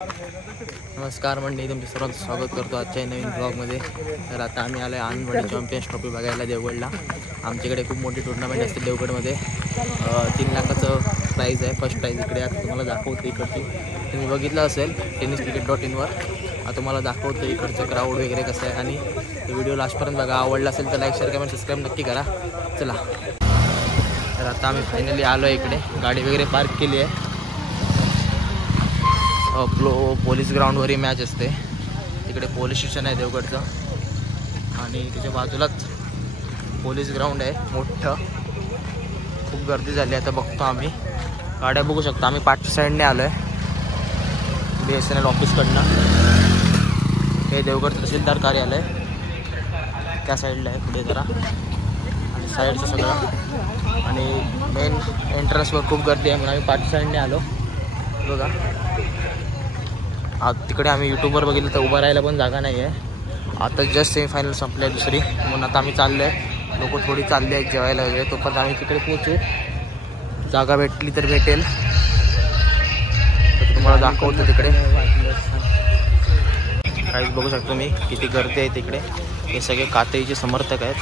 नमस्कार मंडळी, तुमचे सर्वांचं स्वागत करतो आजच्या नवीन ब्लॉगमध्ये। तर आता आम्ही आलो आहे आनंदवाडी चॅम्पियन्स ट्रॉफी बघायला देवगडला। आमच्याकडे खूप मोठी टुर्नामेंट असते देवगडमध्ये। 3 लाखाचं प्राईज आहे, फर्स्ट प्राईज इकडे आता तुम्हाला दाखवतो। इकडची तुम्ही बघितलं असेल tenniscricket.in वर। आता तुम्हाला दाखवतो इकडचं क्राऊड वगैरे कसं आहे आणि व्हिडिओ लास्टपर्यंत बघा। आवडला असेल तर लाईक शेअर कमेंट सबस्क्राईब नक्की करा। चला, तर आता आम्ही फायनली आलो आहे इकडे, गाडी वगैरे पार्क केली आहे। पोलीस ग्राउंडवरही मॅच असते। तिकडे पोलीस स्टेशन आहे देवगडचं आणि त्याच्या बाजूलाच पोलीस ग्राउंड आहे मोठं। खूप गर्दी झाली आता बघतो आम्ही। गाड्या बघू शकता, आम्ही पाठच्या साईडने आलो आहे BSNL ऑफिसकडनं। हे देवगड तहसीलदार कार्यालय त्या साईडला आहे पुढे जरा, आणि साईडचं सगळं। आणि मेन एंट्रन्सवर खूप गर्दी आहे म्हणून आम्ही पाठच्या साईडने आलो बघा। तिकडे आम्ही यूट्यूबवर बघितलं तर उभं राहायला पण जागा नाही आहे। आता जस्ट सेमीफायनल संपली आहे दुसरी, म्हणून आता आम्ही चाललो आहे। लोक थोडी चालले आहेत जेवायला वगैरे, तोपर्यंत आम्ही तिकडे पोहोचू। जागा भेटली तर भेटेल तर तुम्हाला दाखवतो तिकडे। काहीच बघू शकतो मी किती गर्दी आहे तिकडे। हे सगळे कातईचे समर्थक आहेत,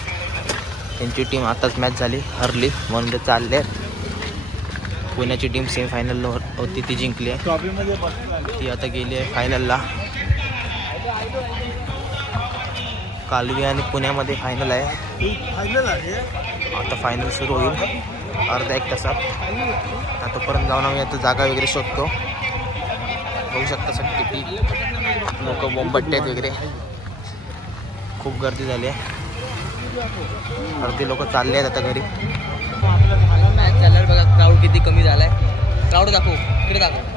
त्यांची टीम आताच मॅच झाली, हरली म्हणून ते चालले आहेत। पुण्याची टीम सेमीफायनलवर होती, ती जिंकली आहे, ती आता गेली आहे फायनलला। कालवी आणि पुण्यामध्ये फायनल आहे। आता फायनल सुरू होईल अर्धा एक तासात। आतापर्यंत जाऊन आम्ही आता जागा वगैरे शोधतो। बघू शकता सगळी किती लोक बोंबट्टे आहेत वगैरे, खूप गर्दी झाली आहे। अर्धी लोक चालले आहेत आता घरी। मॅच चालल्यावर बघा क्राऊड किती कमी झाला आहे। क्राऊड दाखव, इकडे दाखव।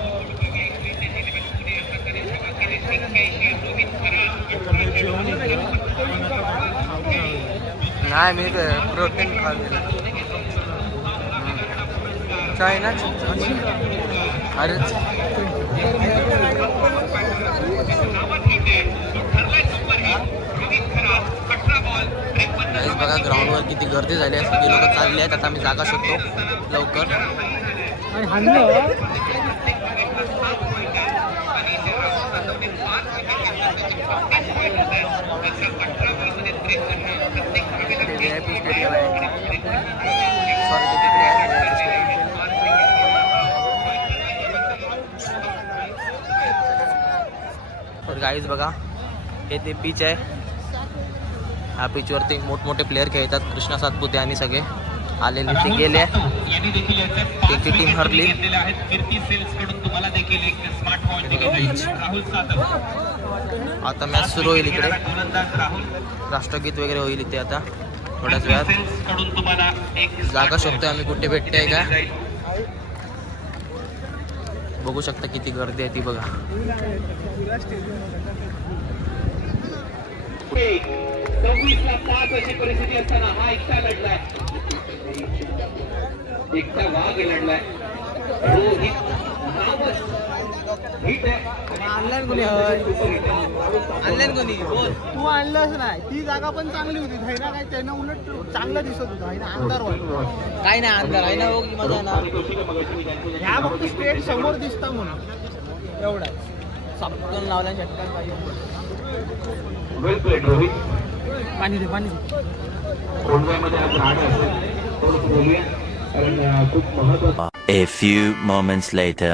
नाही, मी प्रोटीन खाल्लेलं चायना अरेच। बघा ग्राउंडवर किती गर्दी झाली आहे, सगळी लोक चालले आहेत। आता आम्ही जागा शोधतो लवकर। स्टेडियम आहे, सॉरी ते तिकडे आहे। तर गाईज बघा, हे ते पिच आहे। ह्या पिचवरती मोठमोठे प्लेअर खेळतात, कृष्णा सातपुते आणि सगळे आलेले ते गेले। त्यांची टीम हरली। आता मॅच सुरू होईल इकडे, राष्ट्रगीत वगैरे होईल इथे आता थोड्याच वेळात। जागा शोधतोय आम्ही कुठे भेटते का, बघू शकता किती गर्दी आहे ती बघा। 26-5 अशी परिस्थिती असताना हा एकटा लढलाय, एकटा वाघ लढलाय। रोहित ऑनलाईन कोणी तू आणलंच नाही। ती जागा पण चांगली होती, धायना काय त्यानं उलट चांगलं दिसत होतं। आहे ना अंधार काय नाही, अंधार आहे ना, मजा ना। ह्या फक्त स्ट्रेट समोर दिसता म्हणून एवढा सपकन लावला षटकार पाहिजे। पाणी दे, पाणी दे। A few moments later.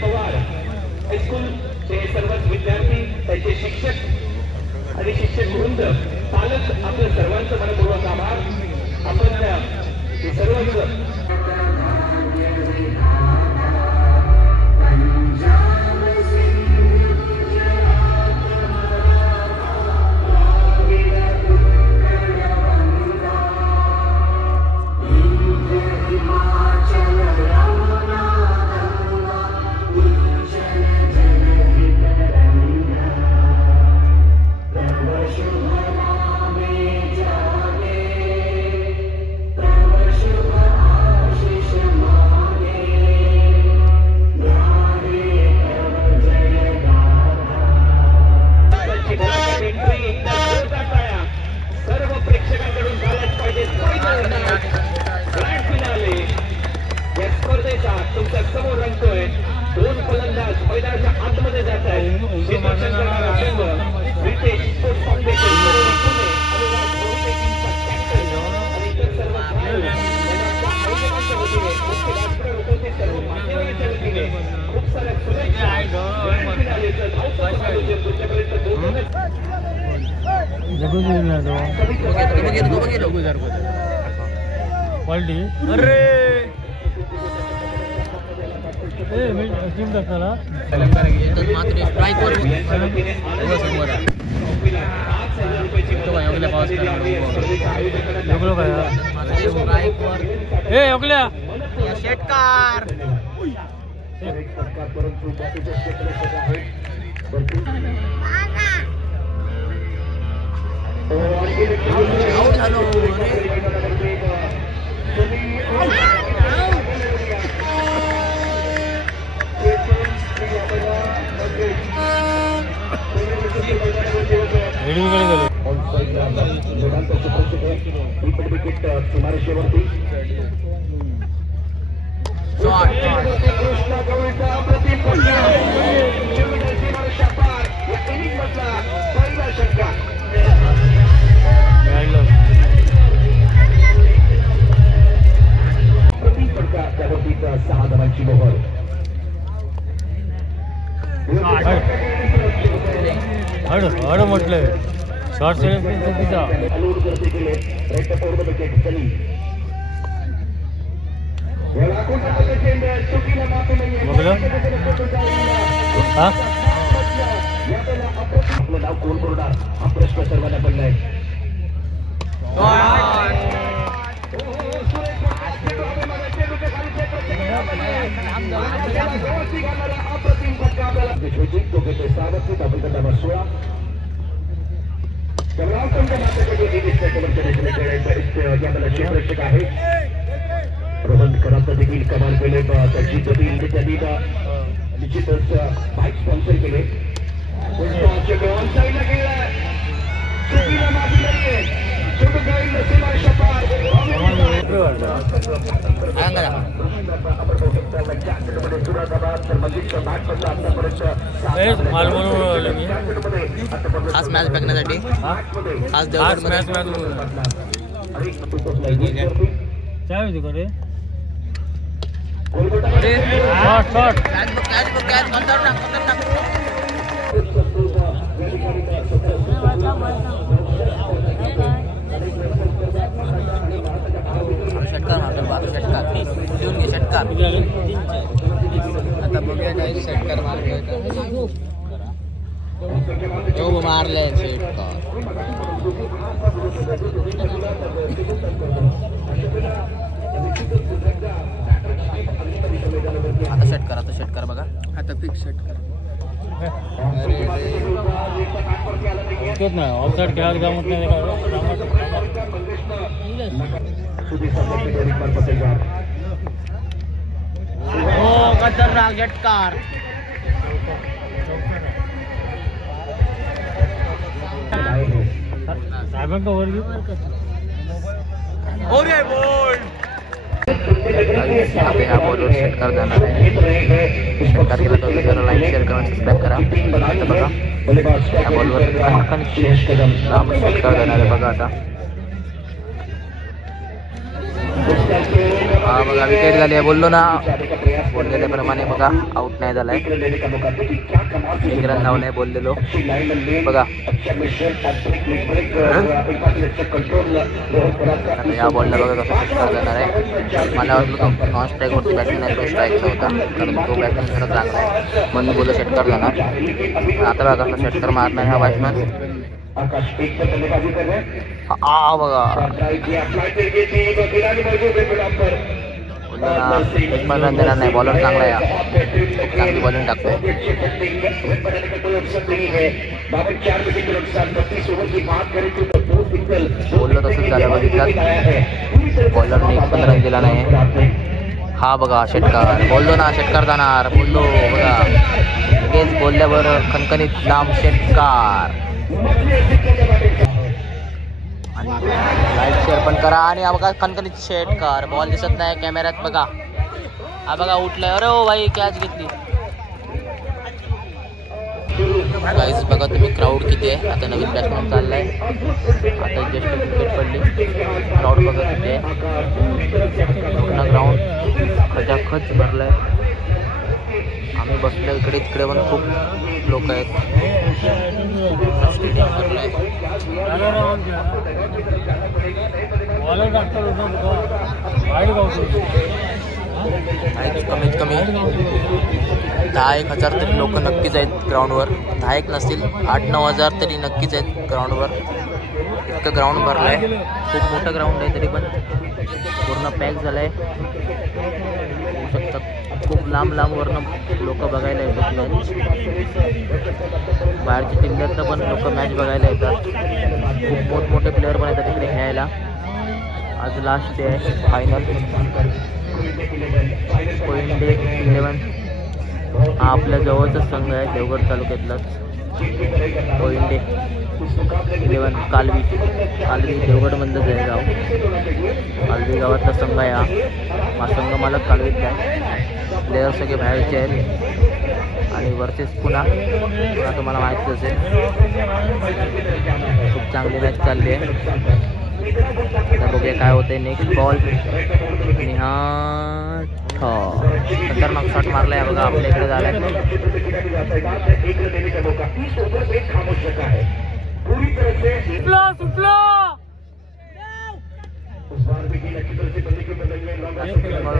Pawar हायस्कूलचे सर्वच विद्यार्थी, त्याचे शिक्षक आणि शिक्षक वृंद, पालक, आपल्या सर्वांचं मनपूर्वक आभार। आपण सर्वच Hare शेटकार आउट झालो म्हटलं शॉर्ट आपलं नाव कोण बोलणार हा प्रश्न सर्वांना पडलाय. क्षेत्ररक्षक आहे रोहन करात देखील कमाल केले त्याची त्यांनी निश्चितच बाईक स्पॉन्सर केले. खास मॅच बघण्यासाठी खास षटकार घेऊन घे षटकार आता बघूया काय षटकार मारले मारले आता षटकार बघा आता फिक्स षटकार ना ऑफसाइड खेळायला जमत नाही हो खतरनाक षटकार साहेबांका वर घेऊ ह्या बॉलवर षटकार जाणार आहे. षटकार केला तर व्हिडिओला लाईक शेअर करा सबस्क्राईब करा. आता बघा ह्या बॉलवर लांब षटकार जाणार आहे बघा. आता हा बघा विकेट झाली आहे. बोललो ना बोललेल्याप्रमाणे बघा आउट नाही झालाय. 1 रन धावणे बोललेलो बघा. आता या बॉलला बघा कसा षटकार जाणार आहे. मला वाटलं तो नॉन स्ट्राईकवरती बॅट्समॅन आहे तो स्ट्राईकचा होता कारण तो बॅट्समॅन जरा चांगला आहे म्हणून बोललो षटकार जाणार. आता बघा कसा षटकार मारणार हा बॅट्समॅन. बघा पण रन देणार नाही. बॉलर चांगला आहे चांगली बॉलिंग टाकतोय. बोललो तसंच झालं बघितलं बॉलरने पण रन दिला नाही. हा बघा षटकार बोललो ना षटकार जाणार बोललो बघा. लगेच बोलल्यावर खणखणीत लांब षटकार. लाईक शेअर पण करा आणि हा बघा खणखणीत षटकार. बॉल दिसत नाही कॅमेऱ्यात बघा. हा बघा उठलाय. अरे हो भाई कॅच घेतली. गाईज बघा तुम्ही क्राऊड किती आहे. आता नवीन बॅट्समॅन चाललाय. आता जस्ट विकेट पडली. क्राऊड बघा किती आहे. पूर्ण ग्राउंड खचाखच भरलाय. आम्ही बसलो इकडे, तिकडे पण खूप लोक आहेत. स्टेडियम भरलंय. कमीत कमी 10,000 तरी लोक नक्कीच आहेत ग्राउंडवर. 10,000 नसतील, 8-9 हजार तरी नक्कीच आहेत ग्राउंडवर. इतकं ग्राउंड भरलं आहे. खूप मोठं ग्राउंड आहे, तरी पण पूर्ण पॅक झालं आहे. होऊ शकतात खूप लांब लांबवरनं लोक बघायला येतात मॅच. बाहेरच्या जिल्ह्यातनं पण लोक मॅच बघायला येतात. खूप मोठमोठे प्लेअर पण येतात इकडे खेळायला. आज लास्ट डे आहे फायनल. कोइंडे 11 हा आपल्या जवळचाच संघ आहे, देवगड तालुक्यातलाच. कोइंडे 11 कालवी देवगडमधलंच आहे गाव. कालवी गावातला संघ आहे हा संघ मला कालवीत आहे. प्लेयर सगळे बाहेरचे आहेत आणि वर्सेस पुन्हा तुम्हाला माहितीच असेल. खूप चांगली मॅच चालली आहे. आता बघूया काय होतंय. नेक्स्ट बॉल खतरनाक शॉट मारलाय बघा, आपल्या इकडे झालाय.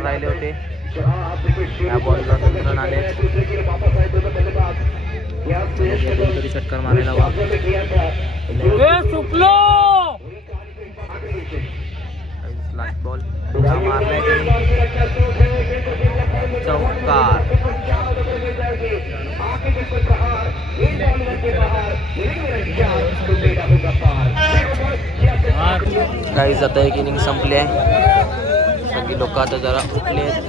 राहिले होते या बॉलला रन आले. तरी षटकार मारायला वा. लास्ट बॉल मारलाय चौकार. गाईज आता एक इनिंग संपली आहे. सगळी लोक आता जरा उठले आहेत.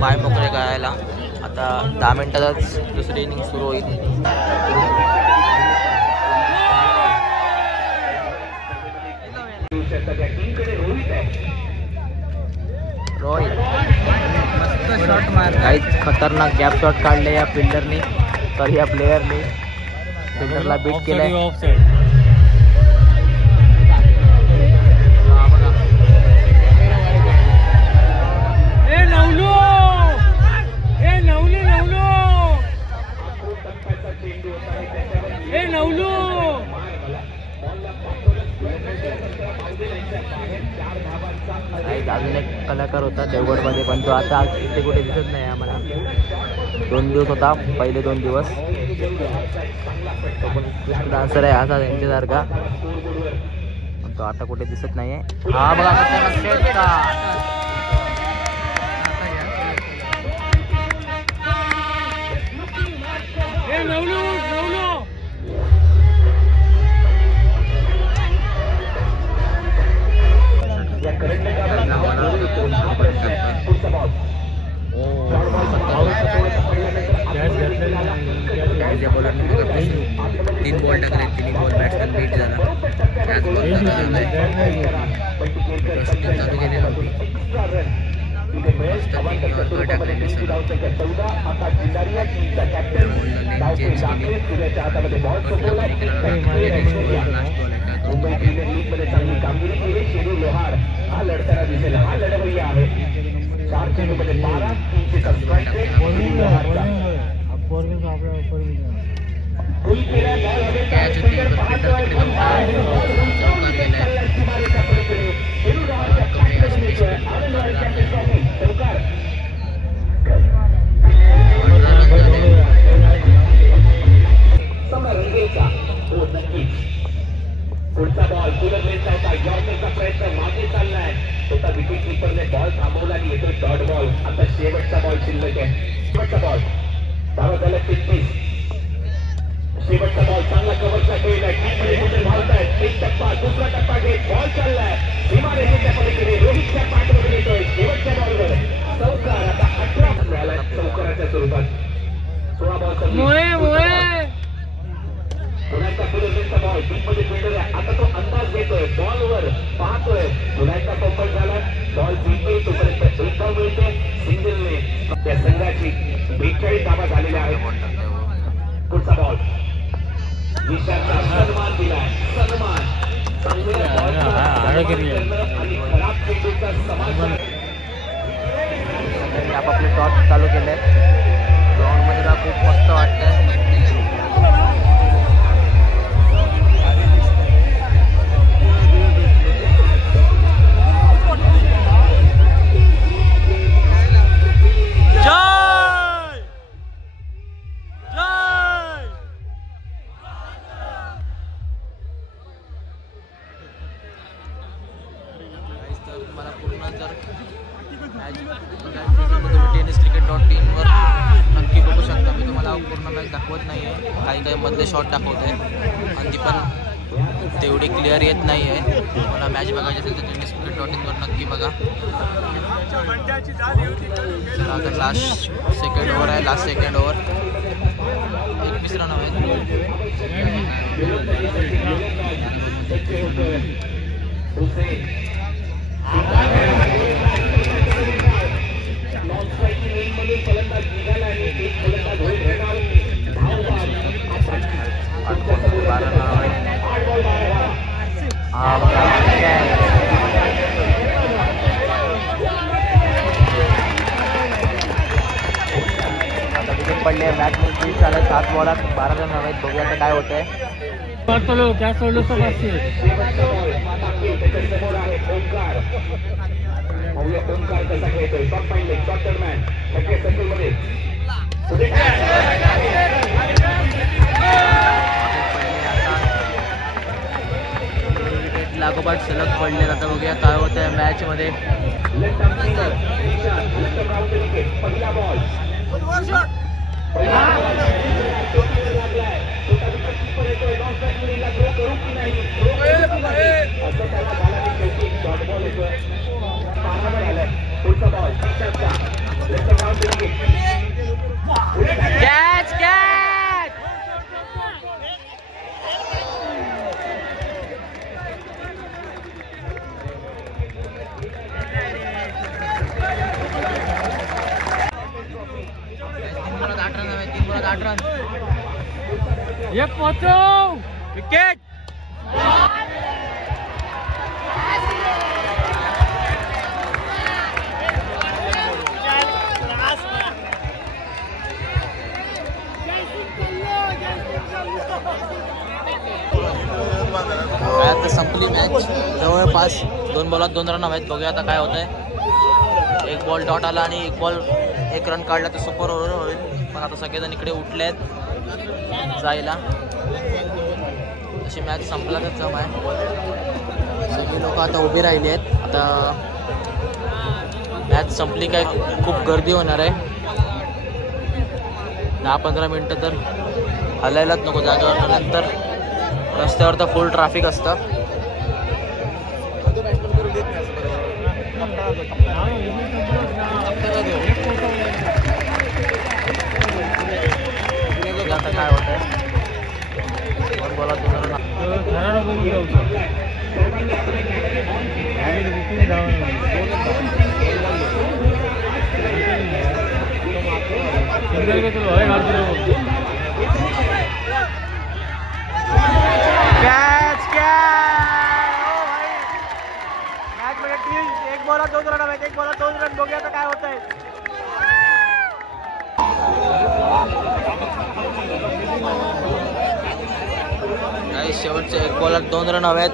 पाय मोकळे गायला. आता 10 मिनिटातच दुसरी इनिंग सुरू होईल. रोहित मस्त शॉट मार. काहीच खतरनाक गॅप शॉट काढले या फिल्डरने, सॉरी या प्लेयरने. फिल्डरला बीट केलंय. अजून एक कलाकार होता देवगडमध्ये, पण तो आता आज इथे कुठे दिसत नाही आम्हाला. 2 दिवस होता, पहिले 2 दिवस. तो पण डान्सर आहे असा त्यांच्यासारखा, पण तो आता कुठे दिसत नाही आहे. हा बघा तीन बॉल टाकले, 3 बॉल बॅट्समॅन बीट झाला. त्याच बॉल चालू केली नव्हती. टाकलेली सगळं चेंज कॅच होती. पुढचा बॉल पुनर्लेचा होता. यॉर्करचा प्रयत्न मागे चाललाय. स्वतः विकेट कीपरने बॉल थांबवला आणि येतोय डॉट बॉल. आता शेवटचा बॉल शिल्लक आहे. शेवटचा बॉल धावा झाला 33. शेवटचा बॉल चांगला कव्हरचा खेळ आहे. धावतायत. एक टप्पा, दुसरा टप्पा घेत बॉल चाललाय सीमारेषेच्या पलीकडे. रोहितच्या पाठमध्ये येतोय. शेवटच्या बॉलवर चौकार. आता 18 झालाय चौकाराच्या स्वरूपात. 16 बॉल पुण्याचा पुढे बॉल डीपमध्ये फिल्डर आहे. आता तो अंदाज घेतोय, बॉलवर पाहतोय. पुण्याचा पंपल झाला. बॉल जिंकतोय तोपर्यंत एक धाव मिळते. सिंगलने त्या संघाची 42 धावा झालेल्या आहेत. पुढचा बॉल निशांचा सन्मान दिलाय. सन्मान हाडं केली सगळ्यांनी आपापले शॉट चालू केले. ग्राउंडमध्ये ना खूप मस्त वाटतंय. मला पूर्ण जर मॅच tenniscricket.in वर नक्की बघू शकता. मी तुम्हाला पूर्ण मॅच दाखवत नाही आहे, काही मधले शॉट दाखवत आहे आणि ती पण तेवढी क्लिअर येत नाही आहे. मला मॅच बघायची असेल तर tenniscricket.in वर नक्की बघा. चला आता लास्ट सेकंड ओव्हर आहे. लास्ट सेकंड ओव्हर 21 रन आहेत. नॉन स्ट्रायकिंग लेनमधून फलंदाज निघाला आणि एक फलंदाज होईल रेनॉल धावबाद. आता विकेट पडले. मॅच मध्ये झालं 7 बॉलात 12 रन आहेत. बघूया आता काय होतंय. काय सोडलं सर शेवटचा बॉल त्याच्यासमोर आहे ओंकार. ओंकार कसा खेळतोय. शॉट पाहिजे. शॉट दरम्यान सगळे सर्कलमध्ये लागोपाठ सलग पडले. आता बघूया काय होत आहे मॅच मध्ये. पहिला बॉल करू की नाही असं त्याला झाला. शेवटी शॉर्ट बॉल येतोय. पुढचा बॉल कॅच कॅच. एक पोचव विकेट. आता संपली मॅच. जवळपास 2 बॉलात 2 रन आहेत. बघूया आता काय होत आहे. एक बॉल डॉट आला आणि एक बॉल 1 रन काढला तर सुपर ओव्हर होईल. पण आता सगळेजण इकडे उठले आहेत जायला. अशी मॅच संपलाच जम आहे. सगळे लोक आता उभे राहिले आहेत. आता मॅच संपली काय खूप गर्दी होणार आहे. 10-15 मिनटं तर हलायलाच नको जागेवर. नंतर रस्त्यावर तर फुल ट्रॅफिक असतं. आता काय होत आहे. 2 बॉलात 2 रन. कॅच मॅच मध्ये टीम 1 बॉलात 2 रन आहेत. 1 बॉलात 2 रन. बघूया आता काय होत आहे. काही शेवटचे 1 बॉलात 2 रन हवेत.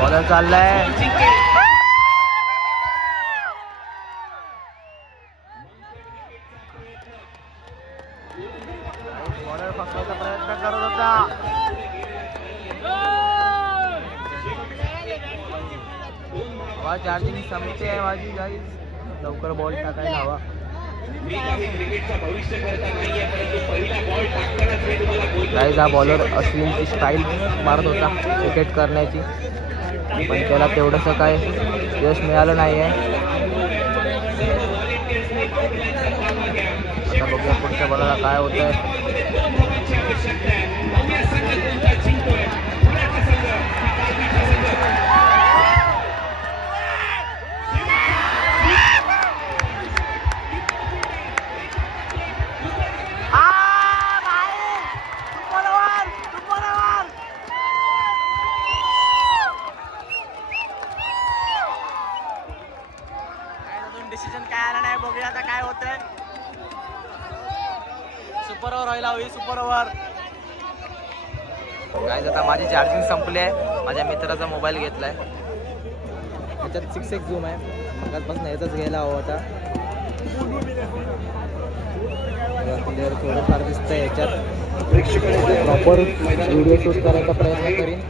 बॉलर चाललाय. बॉलर फसवायचा प्रयत्न करत होता. चार्जिंग संपते आहे माझी गाईज. लवकर बॉल टाकायला हवा. गाईज हा बॉलर अश्विनची स्टाईल मारत होता विकेट करण्याची, पण त्याला तेवढंसं काय यश मिळालं नाही आहे. आता बघूया पुढच्या बॉलरला काय होत आहे. सुपर ओव्हर व्हायला हवी, सुपर ओव्हर. काय आता माझी चार्जिंग संपली आहे. माझ्या मित्राचा मोबाईल घेतलाय, त्याच्यात 6x झूम आहे. मगाचपासून याचाच घ्यायला हवा होता. क्लिअर थोडंफार दिसतंय याच्यात. प्रॉपर व्हिडिओ शूट करायचा प्रयत्न करीन.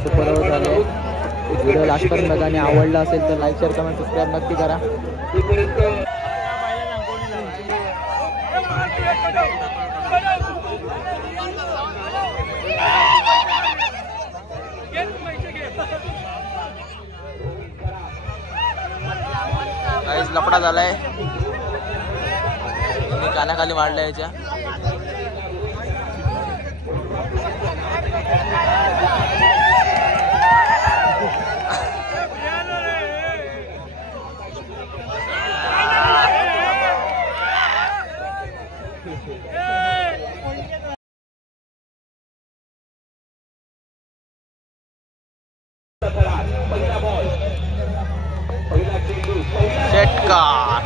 सुपर ओव्हर झाले. व्हिडिओ लास्टपर्यंत बघा आणि आवडला असेल तर लाईक शेअर कमेंट सबस्क्राईब नक्की करा. काहीच लफडा झालाय, कानाखाली वाढलाय याच्या. षटकार.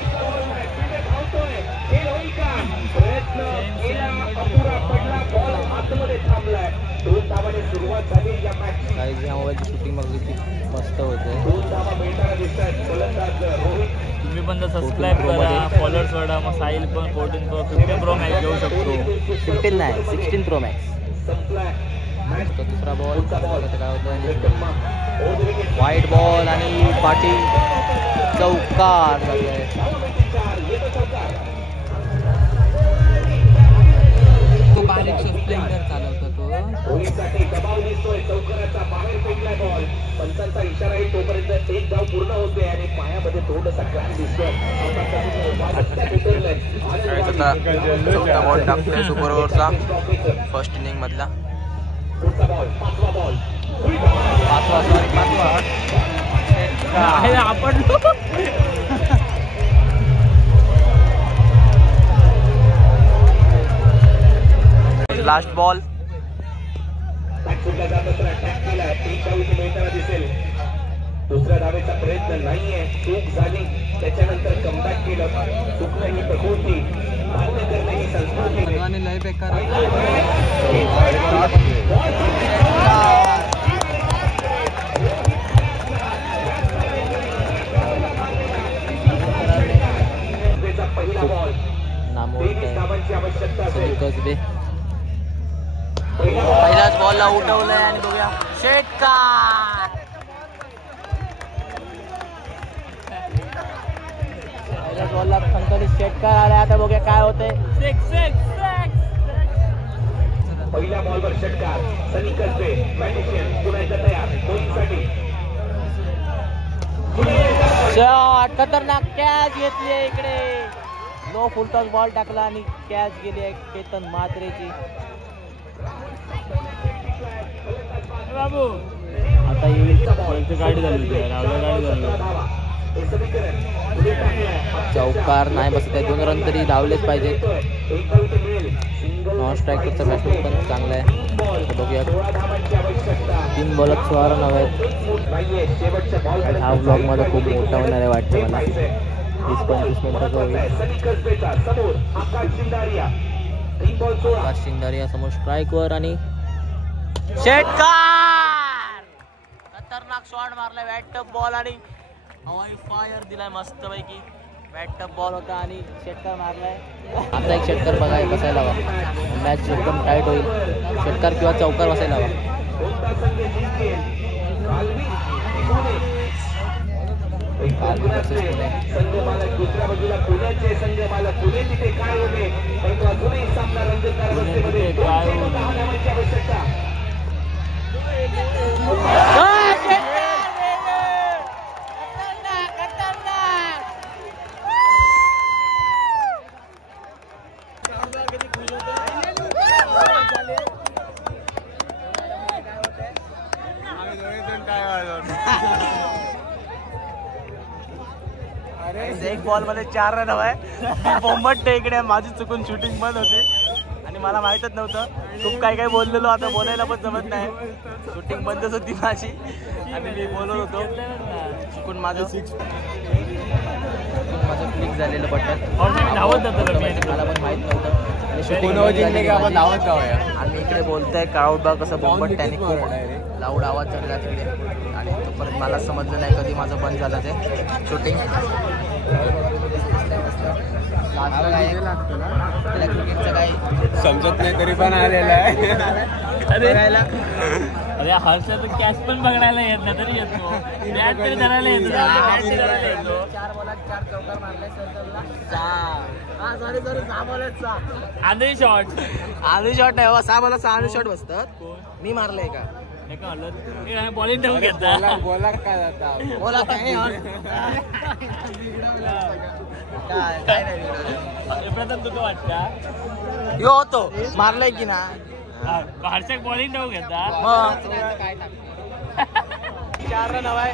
काही ह्या मोबाईलची शूटिंग बघली ती मस्त होते. तुम्ही पण सबस्क्राईब करा, फॉलोअर्स वाढा. मग साहिल पण 14 Pro 15 Pro Max घेऊ शकतो. 15 नाही 16 Pro Max. दुसरा बॉल काय होतं, व्हाईट बॉल आणि पाटी चौकार झालाय. तो बारीक स्प्लेंडर चालवतो तो. चौकाराचा बाहेर फेकलाय बॉल. पंचांचा इशारा आहे तोपर्यंत एक धाव पूर्ण होते आणि पायामध्ये थोडासा क्रॅक दिसतोय. चौथा बॉल टाकतोय सुपर ओव्हरचा फर्स्ट इनिंग मधला. आपण लास्ट बॉल. दिसेल. दुसऱ्या धावेचा प्रयत्न नाहीये, चूक झाली त्याच्यानंतर कमबॅक केलं. चुकणं ही प्रकृती, मान्य करणं ही संस्कृती. लय बेकार. पहिला बॉल पहिल्याच बॉलला उठवलंय आणि बघूया षटकार. पहिल्याच बॉलला खंतरी षटकार आलाय. आता बघूया काय होतंय. पहिल्या बॉलवर षटकार. सनी कसबे मॅजिशियन पुन्हा एकदा तयार दोन्हीसाठी. शॉट खतरनाक कॅच घेतली आहे इकडे. नो फुलटॉस बॉल टाकला आणि कॅच गेली आहे केतन म्हात्रेची. बाबू आता येईल गाडी झाली, चौकार नाही बसत आहे. 2 रन तरी धावलेच पाहिजेत. नॉन स्ट्रायकरचा बॅट्समॅन पण चांगला आहे. बघूया 3 बॉलात 16 रन हवे आहेत. हा ब्लॉग मध्ये खूप मोठा होणार आहे वाटतं मला. 20-25 मिनिटाचा होईल. आकाश शिंदारिया समोर स्ट्राईकवर आणि षटकार. खतरनाक शॉट मारलाय. बॅट टप बॉल आणि हवाई फायर दिलाय मस्त पैकी. बॅट टप बॉल होता आणि षटकार मारलाय. आता एक षटकार बसायला हवा. मॅच एकदम टाईट होईल. षटकार किंवा चौकार बसायला हवा. संघमालक दुसऱ्या बाजूला पुण्याचे संघमालक पुणे तिथे काय होते परंतु अजूनही सामना रंगतदार अवस्थेमध्ये आवश्यकता. एक बॉल मध्ये 4 रन हवाय. बोंबटते इकडे. माझी चुकून शूटिंग बंद होते आणि मला माहीतच नव्हतं. खूप काय काय बोललेलो. आता बोलायला पण जमत नाही. शूटिंग बंदच होती माझी आणि मी बोलत होतो. चुकून माझं माझं क्लिक झालेलं बटन ऑलरेडी धावत जातो मी मला पण माहित नव्हतं आणि इकडे बोलतोय क्राऊड बघ कसं बोंबट त्याने खूप लाऊड आवाज चालला तिकडे आणि तो परत मला समजलं नाही कधी माझं बंद झालं ते शूटिंग. क्रिकेटचं काही समजत नाही तरी पण आलेला आहे. अरे हर्षला तर कॅच पण बघायला येत नाही तरी येतो. बॅट तरी धरायला येतो. 4 बॉलात 4 चौकार मारले सर्कलला 6 बॉलात 6 आंधळी शॉट नाही बाबा 6 बॉलात 6 शॉट बसतात. मी मारलंय का बॉलिंग ठेवून घेतला बॉलर काय जाता बोला काय नाही प्रथम तुका वाटतं यो होतो मारलाय की ना हर्षक बॉलिंग ठेवून घेता मग 4 रन हवाय.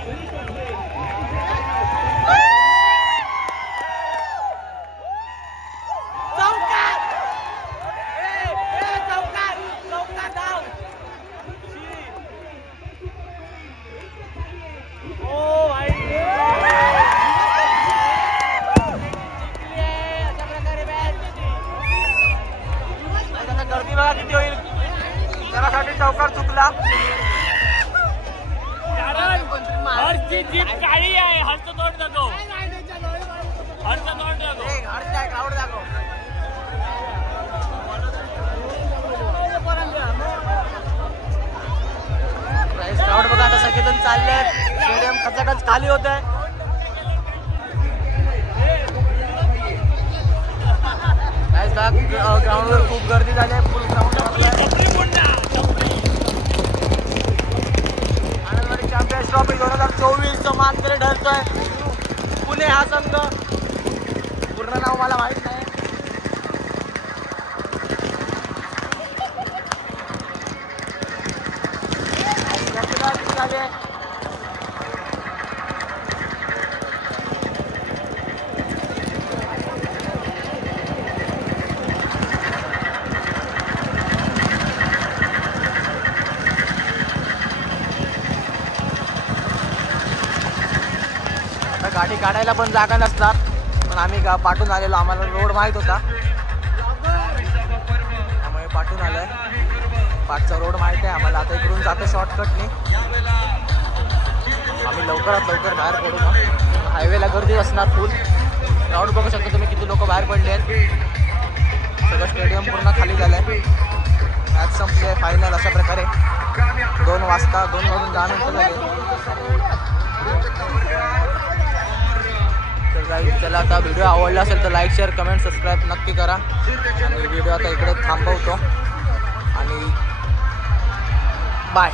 गर्दी बघा किती होईल त्यासाठी चौकार चुकला कारण हर्षची जीप काळी आहे. हर्ष तोंड जातो हर्ष तोंड जातो क्राऊड दाखव. क्राऊड बघा आता सगळेजण चालले स्टेडियम खचाखच खाली होत आहे. ग्राउंडवर खूप गर्दी झाली आहे. फुल ग्राउंड आनंदवाडी चॅम्पियन्स ट्रॉफी 2024 मानकरी ठरतोय पुणे हा संघ. पूर्ण नाव मला माहित नाही. झाली आहे गाडी काढायला पण जागा नसणार पण आम्ही पाठवून आलेलो. आम्हाला रोड माहीत होता त्यामुळे पाठवून आलोय. पाठचा रोड माहीत आहे आम्हाला. आता इकडून जातो शॉर्टकटने. आम्ही लवकरात लवकर बाहेर पडू मग. हायवेला गर्दी असणार फुल. क्राऊड बघू शकता तुम्ही किती लोक बाहेर पडले आहेत. सगळं स्टेडियम पूर्ण खाली झालं आहे. मॅच संपली आहे फायनल अशा प्रकारे 2 वाजता 2 वाजून 10 मिनिटं झाले. चला आता व्हिडिओ आवडला असेल तर लाईक शेअर कमेंट सबस्क्राईब नक्की करा. आणि व्हिडिओ आता इकडे थांबवतो आणि बाय.